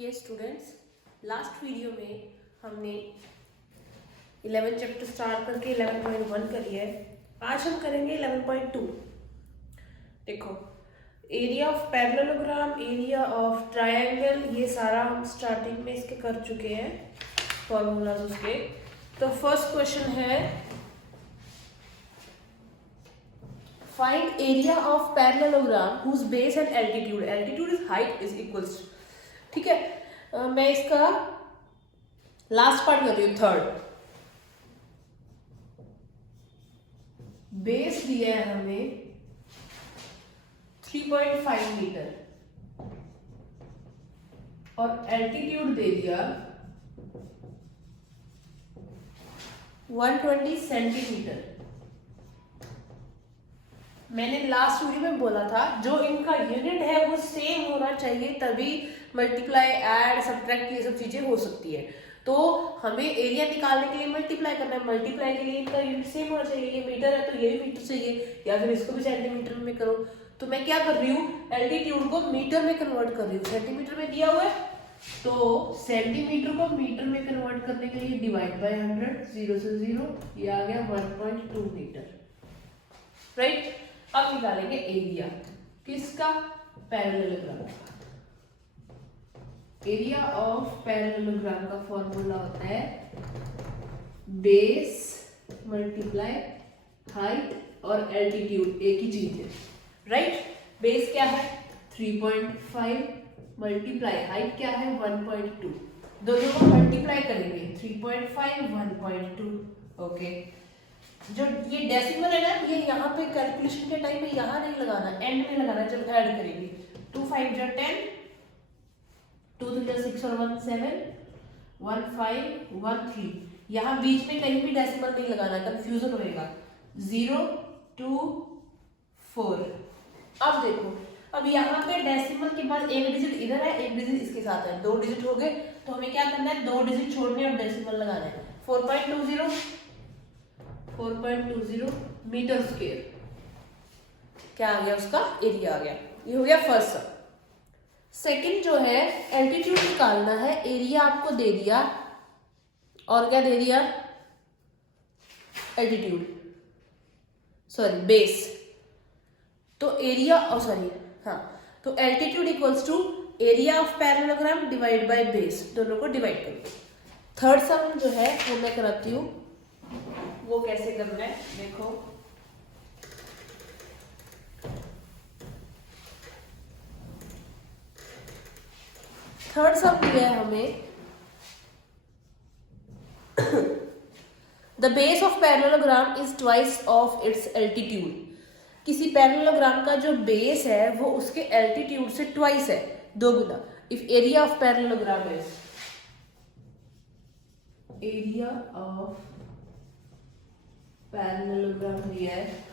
ये students, last video में हमने 11 चैप्टर स्टार्ट करके 11.1 करी है। आज हम करेंगे 11.2। देखो, area of parallelogram, area of triangle, ये सारा हम स्टार्टिंग में इसके कर चुके हैं फॉर्मूलाज उसके। तो फर्स्ट क्वेश्चन है find area of parallelogram whose base and altitude, altitude is height is equals. ठीक है, मैं इसका लास्ट पार्ट कर रही हूँ, थर्ड। बेस दिया है हमें 3.5 मीटर और एल्टीट्यूड दे दिया 120 सेंटीमीटर। मैंने लास्ट वीडियो में बोला था जो इनका यूनिट है वो सेम होना चाहिए, तभी मल्टीप्लाई, ऐड, सब्ट्रैक्ट ये सब चीजें हो सकती है। तो हमें एरिया निकालने के लिए मल्टीप्लाई करना है, मल्टीप्लाई के लिए इनका यूनिट सेम होना चाहिए। ये मीटर है तो ये भी मीटर चाहिए, या फिर इसको भी सेंटीमीटर में करो। तो मैं क्या कर रही हूँ, एल्टीट्यूड को मीटर में कन्वर्ट कर रही हूँ। सेंटीमीटर में दिया हुआ है तो सेंटीमीटर को मीटर में कन्वर्ट करने के लिए डिवाइड बाय 100, 0 से 0, ये आ गया 1.2 मीटर। राइट, अब निकालेंगे एरिया किसका, पैरेललोग्राम। एरिया ऑफ पैरेललोग्राम का फॉर्मूला होता है बेस मल्टीप्लाई हाइट और एल्टीट्यूड, एक ही चीज है। राइट, बेस क्या है 3.5 मल्टीप्लाई हाइट क्या है 1.2, दोनों को मल्टीप्लाई करेंगे 3.5 1.2। ओके, जो ये डेसिमल है ना, ये यहाँ पे कैलकुलेशन के टाइम में यहाँ नहीं लगाना, एंड में लगाना जब ऐड करेंगे। 2 5 जा 10, 2 3 जा 6 और 1 7, 1 5 1 3। यहाँ बीच में कहीं भी डेसिमल नहीं लगाना, कंफ्यूजन होएगा। 0 2 4। अब देखो, अब यहाँ पे डेसिमल के बाद एक डिजिट इधर है, एक डिजिट इसके साथ है, 2 डिजिट हो गए। तो हमें क्या करना है, 2 डिजिट छोड़ने और डेसिमल लगाना है। 4.20 मीटर स्क्वायर क्या आ गया, उसका एरिया आ गया। ये हो गया फर्स्ट सब। सेकंड जो है एल्टीट्यूड निकालना है। एरिया आपको दे दिया और क्या दे दिया, एल्टीट्यूड, सॉरी बेस। तो एरिया तो altitude equals to area of parallelogram divide by base, दोनों को डिवाइड करेंगे। थर्ड सम जो है वो मैं कराती हूँ, वो कैसे करना है देखो। थर्ड सम दिया है हमें the base of parallelogram is twice of its altitude. किसी पैरेललोग्राम का जो बेस है वो उसके एल्टीट्यूड से ट्वाइस है, 2 गुना। If area of parallelogram is, area of parallelogram दिया है,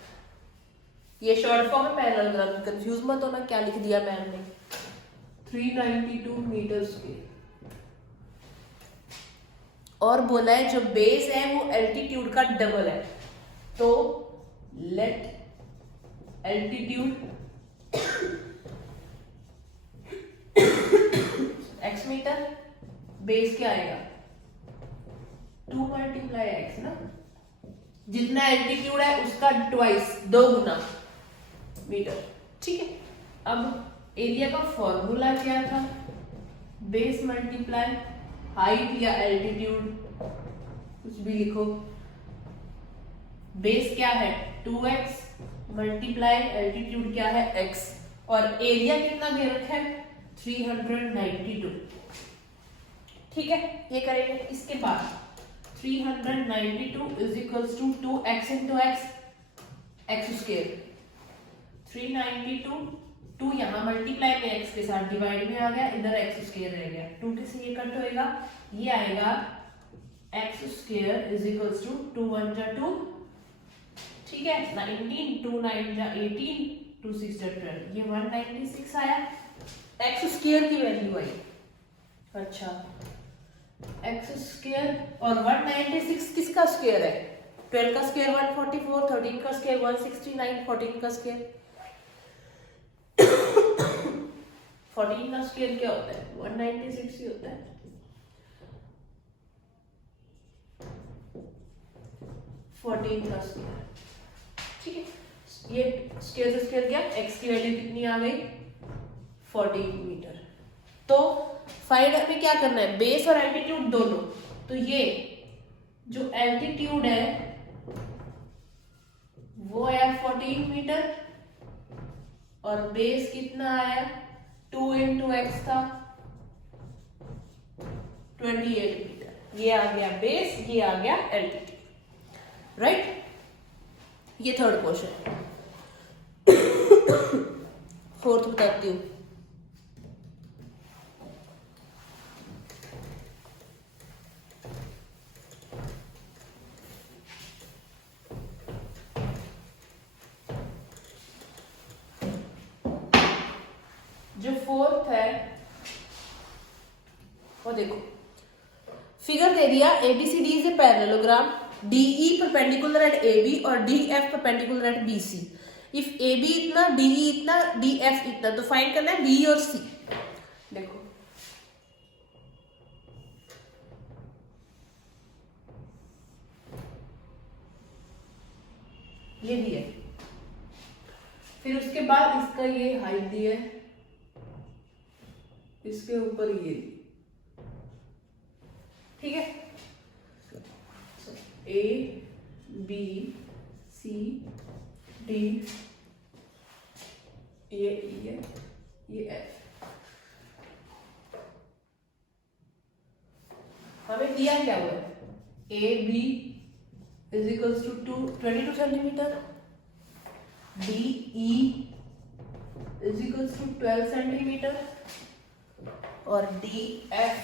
ये शॉर्ट फॉर्म है पैरेललोग्राम, कंफ्यूज मत होना क्या लिख दिया मैम ने, 392 मीटर स्क्वायर। और बोला है जो बेस है वो एल्टीट्यूड का डबल है, तो let altitude x metre, base क्या आएगा 2 मल्टीप्लाई x ना, जितना एल्टीट्यूड है उसका ट्वाइस, 2 गुना मीटर। ठीक है, अब एरिया का फॉर्मूला क्या था, बेस मल्टीप्लाई हाइट या एल्टीट्यूड, कुछ भी लिखो। बेस क्या है 2x मल्टीप्लाई एल्टीट्यूड क्या है x, और एरिया कितना दे रखा है 392। ठीक है, ये करेंगे। इसके बाद 392 is equals to 2x into x, x square. 392, 2 यहाँ मल्टीप्लाई में x के साथ डिवाइड में आ गया, इधर x स्क्वायर रह गया, 2 के से ये कट होएगा, ये आएगा x square is equals to 2 1 जा 2, ठीक है, 19, 2 9 जा 18, 2 6 जा 12, ये 196 आया, x स्क्वायर की वैल्यू आई। अच्छा, x स्क्वायर और 196 किसका स्क्वायर है, 12 का स्क्वायर 144, 13 का स्क्वायर 169, 14 का स्क्वायर 14 का स्क्वायर क्या होता है? 196 ही होता है। 14 का स्क्वायर, ठीक है। ये स्क्वायर से स्क्वायर क्या, x की वैल्यू कितनी आ गई? 14 मीटर। तो फाइंड हमें क्या करना है? बेस और एल्टीट्यूड दोनों। तो ये जो एल्टीट्यूड है वो आया 14 मीटर और बेस कितना आया? 2 into x था 28 मीटर। ये आ गया बेस, ये आ गया एल्टीट्यूड, राइट। ये थर्ड क्वेश्चन। फोर्थ बताती हूँ। जो फोर्थ है वो देखो, फिगर दे दिया ABCD is a parallelogram, DE perpendicular eight AB और DF perpendicular eight BC। If AB इतना, DE इतना, DF इतना, तो फाइंड करना है B और C। देखो ये भी है, फिर उसके बाद इसका ये हाइट दी है, इसके ऊपर ये, ठीक है। A B C D, ये E है, ये F। हमें दिया क्या हुआ है? A B is equals to 22 centimetre, D E is equals to 12 centimetre और DF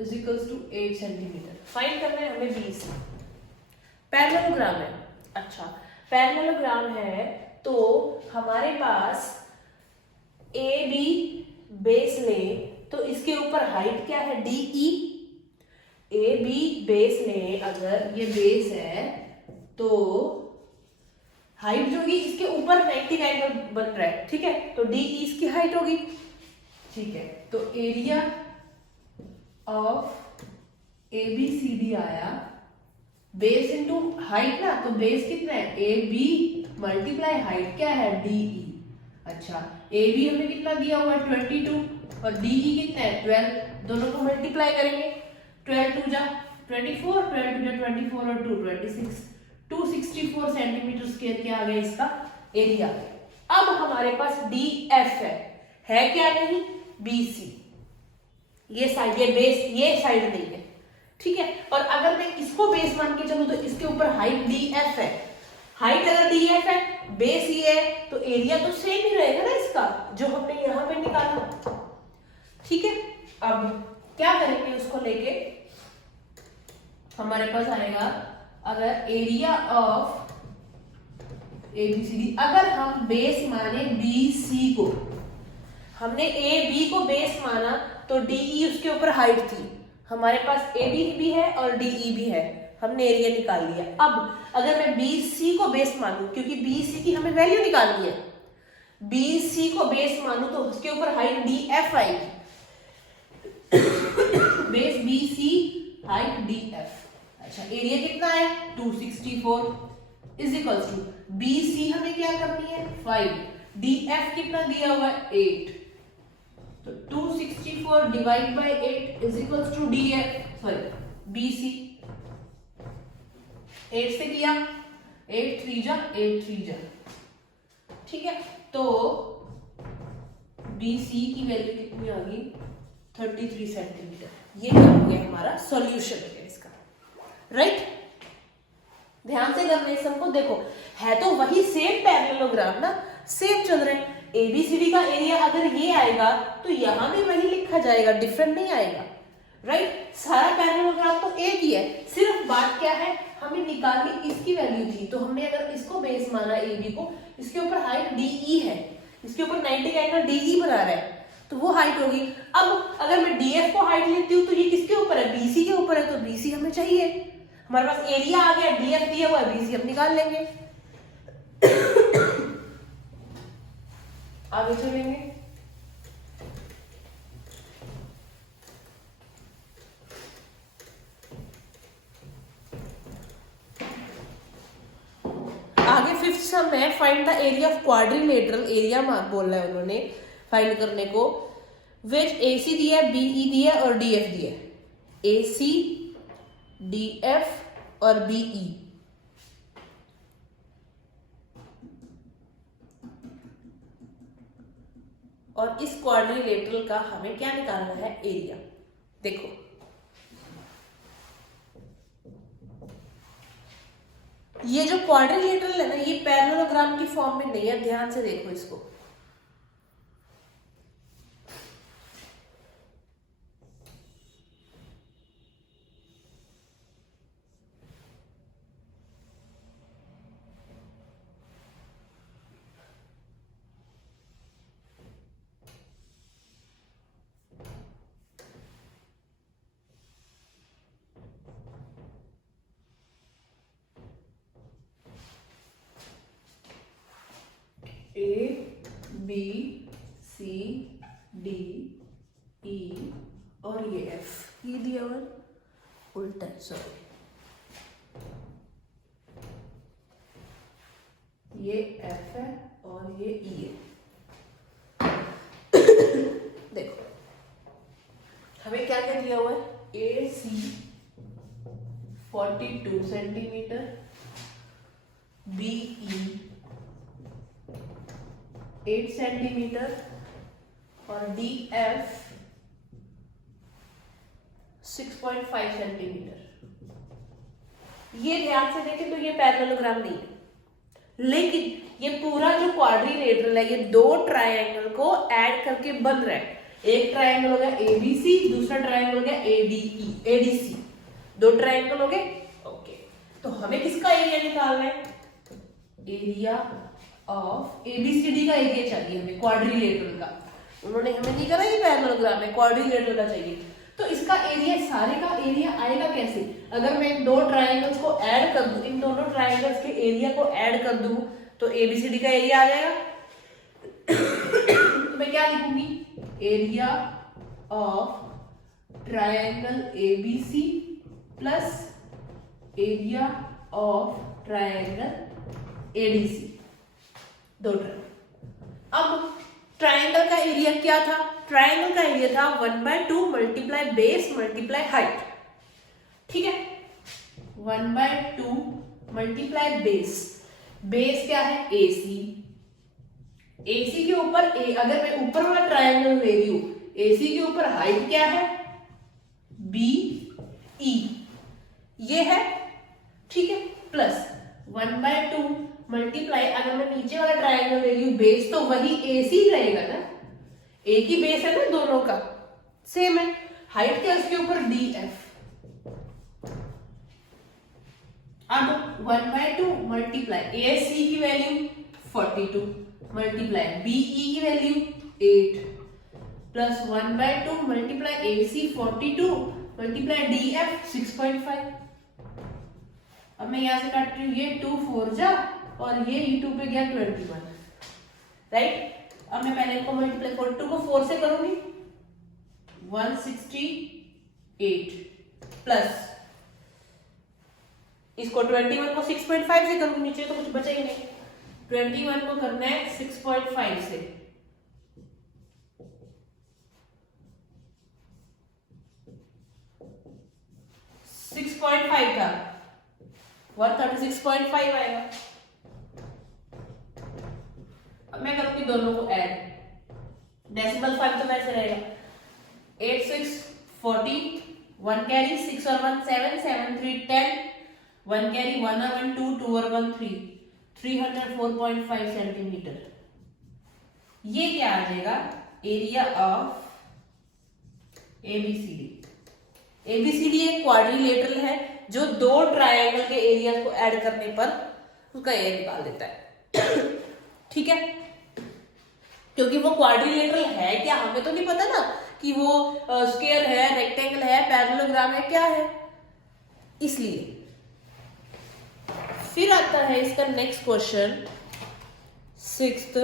is equals to 8 centimetre. Find करना है हमें BC। पैरेललोग्राम है, अच्छा पैरेललोग्राम है तो हमारे पास AB बेस ले तो इसके ऊपर हाइट क्या है? DE। AB बेस ले, अगर ये बेस है तो हाइट जो होगी इसके ऊपर 90 एंगल बन रहा है, ठीक है, तो DE इसकी हाइट होगी, ठीक है। तो एरिया ऑफ ABCD आया बेस इनटू हाइट ना, तो बेस कितना है? AB मल्टीप्लाई हाइट क्या है? DE। अच्छा AB हमें कितना दिया हुआ है? 22 और DE कितना है? 12। दोनों को मल्टीप्लाई करेंगे, 12 2 जा 24, 12 2 जा 24 और 2 26, 264 सेंटीमीटर स्क्वायर क्या आ गया इसका एरिया। अब हमारे पास DF है क्या? नहीं, BC। ये साइड, ये बेस, ये साइड नहीं है, ठीक है। और अगर मैं इसको बेस मान के चलूं तो इसके ऊपर हाइट DF है। हाइट अगर DF है, बेस ये है, तो एरिया तो सेम ही रहेगा ना इसका जो हमने यहां पे निकाला, ठीक है। अब क्या करेंगे, उसको लेके हमारे पास आएगा, अगर एरिया ऑफ ABCD, अगर हम बेस माने BC को, हमने AB को बेस माना तो DE उसके ऊपर हाइट थी, हमारे पास AB भी है और DE भी है, हमने एरिया निकाल लिया। अब अगर मैं BC को बेस मानूं, क्योंकि BC की हमें वैल्यू निकालनी है, BC को बेस मानूं तो उसके ऊपर हाइट DF आएगी, बेस BC हाइट DF। अच्छा एरिया कितना है? 264 इज इक्वल्स टू BC हमें क्या करनी है? 5, DF कितना दिया हुआ है? 8, तो 264 divide by 8 is equals to DF, sorry BC। 8 से किया, 8 3 जा 8 3 जा, ठीक है। तो BC की वैल्यू कितनी आ गई? 33 सेंटीमीटर। ये क्या हो गया? हमारा सॉल्यूशन है इसका, राइट। ध्यान से करना इस सबको, देखो है तो वही सेम पैरेललोग्राम ना, सेम चल रहे हैं। ABCD का एरिया अगर ये आएगा तो यहां भी वही लिखा जाएगा, डिफरेंट नहीं आएगा, राइट। सारा पैरेललोग्राम तो एक ही है, सिर्फ बात क्या है, हमें निकालनी इसकी वैल्यू थी, तो हमने अगर इसको बेस माना AB को, इसके ऊपर हाइट DE है, इसके ऊपर 90 का एंगल DE बना रहा है, तो वो हाइट होगी। अब अगर मैं DF को हाइट लेती हूँ तो ये किसके ऊपर है? BC के ऊपर है, तो BC हमें चाहिए। हमारे पास एरिया आ गया, DF दिया हुआ है, BC हम निकाल लेंगे। आगे चलेंगे, सम है find the area of quadrilateral, area बोलना है उन्होंने फाइंड करने को, विच AC दिया है, BE दिया है और DF दिया है, AC, DF और BE। और इस क्वाड्रिलेटरल का हमें क्या निकालना है, एरिया। देखो ये जो क्वाड्रिलेटरल है ना, ये पैरेललोग्राम की फॉर्म में नहीं है, ध्यान से देखो इसको। A B C D E और ये F, ये दिया हुआ उल्टा, सॉरी ये F है और ये E है। देखो हमें क्या क्या दिया हुआ है, AC 42 सेंटीमीटर, BE 8 सेंटीमीटर और DF 6.5 सेंटीमीटर। ये ध्यान से देखें तो ये पैरेललोग्राम नहीं है, लेकिन ये पूरा जो क्वाड्रिलेटरल है, ये दो ट्रायंगल को ऐड करके बन रहा है। एक ट्रायंगल हो गया ABC, दूसरा ट्रायंगल हो गया ADC, दो ट्रायंगल हो गए। ओके, तो हमें किसका एरिया निकालना है, एरिया ऑफ ABCD का एरिया चाहिए हमें, क्वाड्रिलेटरल का। उन्होंने हमें नहीं करा ये पैरेललोग्राम है, क्वाड्रिलेटरल का चाहिए। तो इसका एरिया, सारे का एरिया आएगा कैसे, अगर मैं इन दो ट्रायंगल्स को ऐड कर दूं, इन दोनों ट्रायंगल्स के एरिया को ऐड कर दूं तो ABCD का एरिया आ जाएगा। तो मैं क्या लिखूंगी, area of triangle ABC plus area of triangle ADC, दो ट्रायंगल। अब ट्रायंगल का एरिया क्या था, ट्रायंगल का एरिया था 1/2 मल्टीप्लाई बेस मल्टीप्लाई हाइट। ठीक है, 1/2 मल्टीप्लाई बेस, बेस क्या है AC, AC के ऊपर अगर मैं ऊपर वाला ट्रायंगल ले रही हूं, AC के ऊपर हाइट क्या है, BE ये है। ठीक है, प्लस 1/2 मल्टीप्लाई, अगर मैं नीचे वाला ट्रायंगल ले रही हूं बेस, तो वही AC रहेगा ना, एक ही बेस है ना, दोनों का सेम है। हाइट क्या उसके ऊपर, DF। अब 1/2 मल्टीप्लाई AC की वैल्यू 42 मल्टीप्लाई BE की value 8 plus 1/2 multiply AC 42 multiply DF 6.5। अब मैं यहां से काट रही हूं, ये 2 4 जा और ये 2 पे गया 21, राइट। अब मैं पहले इनको मल्टीप्लाई 42 को 4 से करूंगी 168 प्लस इसको 21 को 6.5 से करूंगी, नीचे तो कुछ बचा ही नहीं। 21 को करना है 6.5 से, 6.5 था 136.5 आएगा। अब मैं करूंगी दोनों को ऐड, डेसिमल 5 तो वैसे रहेगा, 8 6 40, 1 कैरी 6 और 1 7 7 3 10, 1 कैरी 1 और 1 2 2 और 1 3, 304.5 सेंटीमीटर। ये क्या आ जाएगा, एरिया ऑफ ABCD। ABCD एक क्वाड्रिलेटरल है जो दो ट्रायंगल के एरिया को ऐड करने पर उसका एरिया निकाल देता है। ठीक है, क्योंकि वो क्वाड्रिलेटरल है क्या, हमें तो नहीं पता ना कि वो स्क्वायर है, रेक्टेंगल है, पैरेललोग्राम है, क्या है, इसलिए। फिर आता है इसका नेक्स्ट क्वेश्चन, 6th,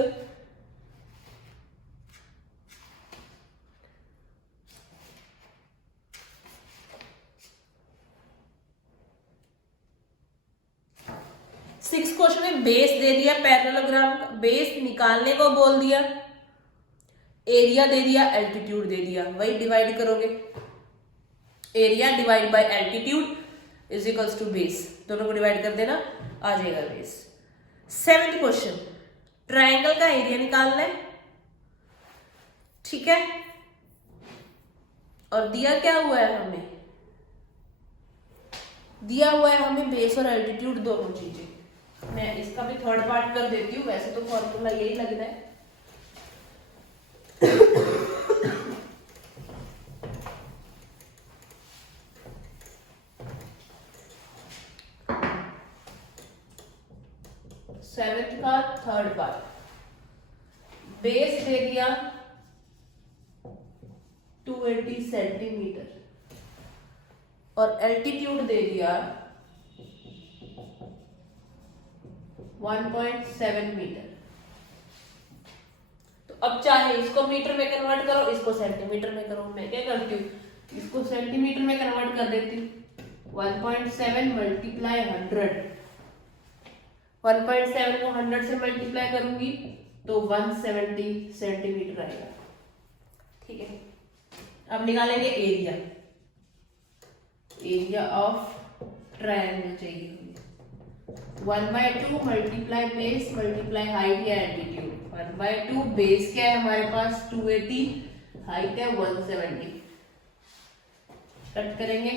6 क्वेश्चन में बेस दे दिया पैरेललोग्राम का, बेस निकालने को बोल दिया, एरिया दे दिया, एल्टीट्यूड दे दिया, वही डिवाइड करोगे, area divide by altitude is equals to base, दोनों को डिवाइड कर देना, आ जाएगा बेस। 7th क्वेश्चन, ट्रायंगल का एरिया निकालना है, ठीक है, और दिया क्या हुआ है हमें, दिया हुआ है हमें बेस और एल्टीट्यूड दोनों चीजें। मैं इसका भी थर्ड पार्ट कर देती हूँ, वैसे तो फॉर्मूला यही लगना है। सेवेंथ का थर्ड पार्ट, बेस दे दिया 280 सेंटीमीटर और एल्टीट्यूड दे दिया 1.7 मीटर। तो अब चाहे इसको मीटर में कन्वर्ट करो, इसको सेंटीमीटर में करो, मैं क्या करती हूँ, इसको सेंटीमीटर में कन्वर्ट कर देती हूँ। 1.7 मल्टीप्लाई 100, 1.7 को 100 से मल्टीप्लाई करूंगी तो 170 सेंटीमीटर आएगा, ठीक है। अब निकालेंगे एरिया, एरिया ऑफ ट्रायंगल चाहिए, 1/2 मल्टीप्लाई बेस मल्टीप्लाई हाइट या एल्टीट्यूड, 1/2 बेस क्या है हमारे पास 280, हाइट है 170, कट करेंगे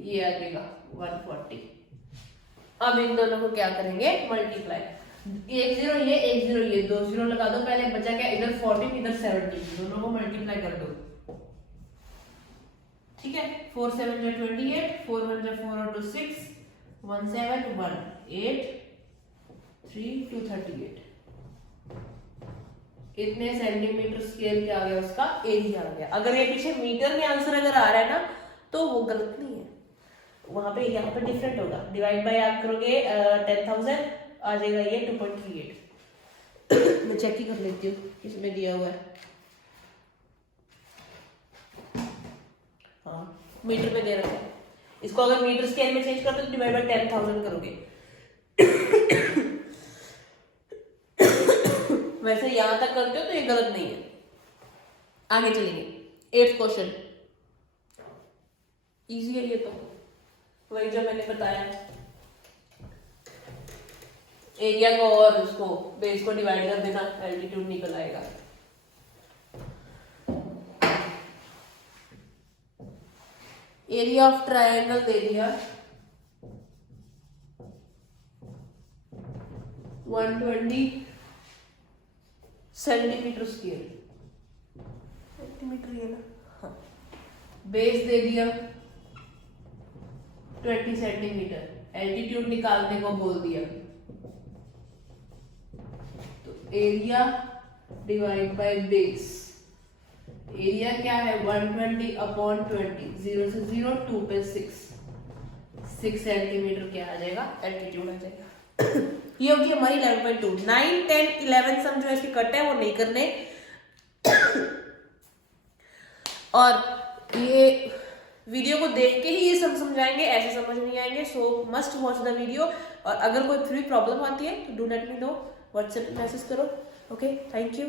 ये आ जाएगा 140। अब इन दोनों को क्या करेंगे, मल्टीप्लाई, एक जीरो ये 2 जीरो लगा दो, पहले बचा क्या, इधर 14 इधर 70, दोनों को मल्टीप्लाई कर दो, ठीक है। 4 7 जा 28, 4 1 जा 4 और 2 6, 1 7 1 8 3 2 38, इतने सेंटीमीटर स्क्वायर क्या आ गया, उसका एरिया आ गया। अगर ये पीछे मीटर में आंसर अगर आ रहा है ना तो वो गलत नहीं है, वहां पे यहाँ पे डिफरेंट होगा, डिवाइड बाय आप करोगे 10,000 आ जाएगा ये 2.38। मैं चेक ही कर लेती हूँ किसमें दिया हुआ है, हाँ मीटर में दे रखा है, इसको अगर मीटर स्केल में चेंज करते हो तो डिवाइड बाय 10,000 करोगे। वैसे यहां तक करते हो तो ये गलत नहीं है। आगे चलेंगे, 8th क्वेश्चन, इजी है ये तो, वही जो मैंने बताया, एरिया को और उसको बेस को डिवाइड कर देना, एल्टीट्यूड निकल आएगा। एरिया ऑफ ट्रायंगल दे दिया 120 सेंटीमीटर स्क्वायर, सेंटीमीटर ये ना, हाँ। बेस दे दिया 20 सेंटीमीटर, एल्टीट्यूड निकालने को बोल दिया, तो area divide by base, area क्या है 120 अपॉन 20, 0 से 0 2 पे 6 सेंटीमीटर क्या आ जाएगा, एल्टीट्यूड आ जाएगा। ये होगी हमारी 11.2। 9 10 11 सम जो इसके कट है वो नहीं करने, और ये वीडियो को देख के ही ये सब समझाएंगे, ऐसे समझ नहीं आएंगे, सो मस्ट वॉच द वीडियो। और अगर कोई फिर भी प्रॉब्लम आती है तो do let me know, WhatsApp पे मैसेज करो। Okay, thank you.